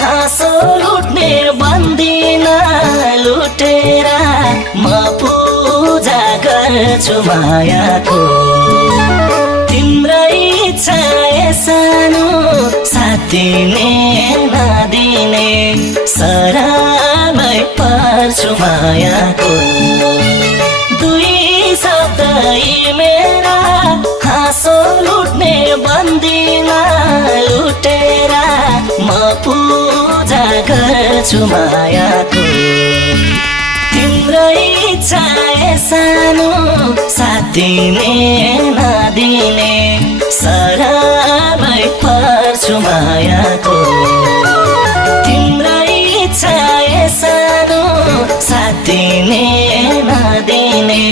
हाँसो लुट्ने बन्दिन लुटेर म पूजा गर्छु मायाको तिम्रै इच्छा सानो साथ दिने नदिने शरणमै पर्छु मायाको दुई शब्द मेरा हाँसो लुट्ने बन्दिन लुटेर म पूजा गर्छु मायाको तिम्रै इच्छा सानो साथ दिने नदिने शरणमै पर्छु मायाको तिम्रै इच्छा सानो साथ दिने नदिने